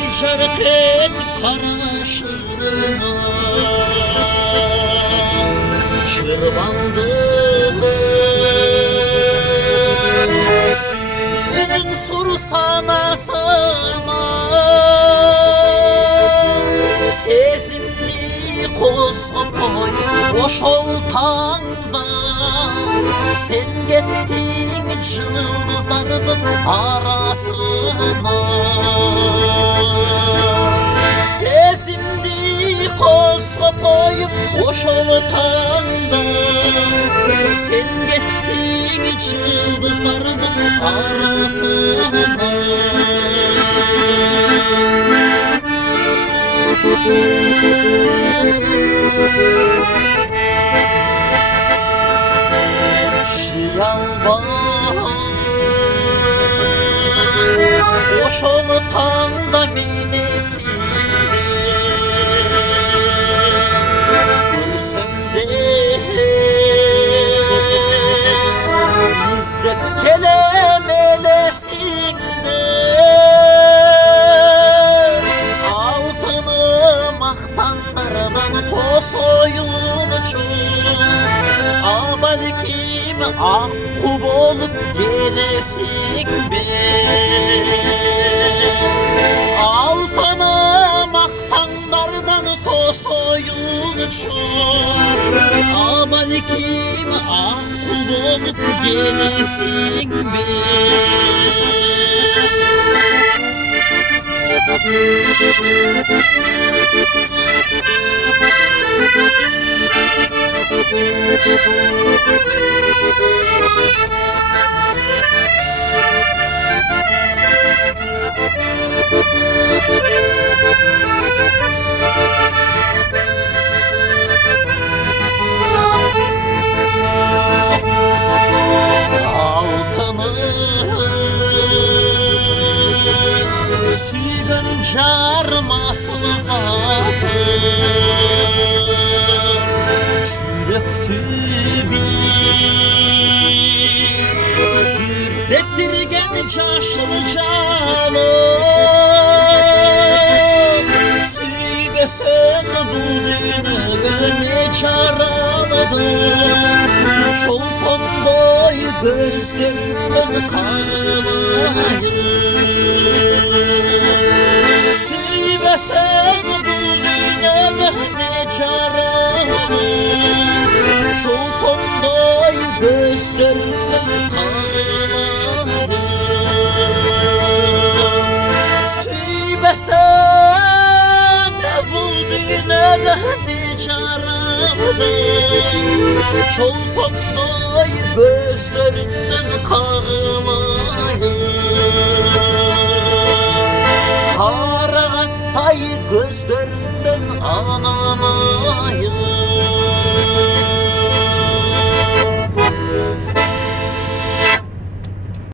Bir şark et karaşırma çırpandım suyun sursana sana sezimli koskoy boş oltanda sen gittin yıldızların arasına sezimli koskoy boş oltanda sen gittin yıldızların arasına boş oltanda minesi İzdep kelemelesinle altını maktanlardan tosoyun uçur balkim akkub olup gelesin be altına maktanlardan tosoyun uçur balkim akkub olup gelesin be altını suygun carmasın zatı çürüktü bir dürdettirgen caşlı canım süybesen bu düğüne ne çaraladım çolpanday gözlerimden kanamayım süybesen bu düğüne ne çaraladım çolpanday gözlerimden kanamayım süybesen bu düğüne ne çaraladım çolpanday gözlerinden kağlayım Karaktay gözlerinden ağlamayım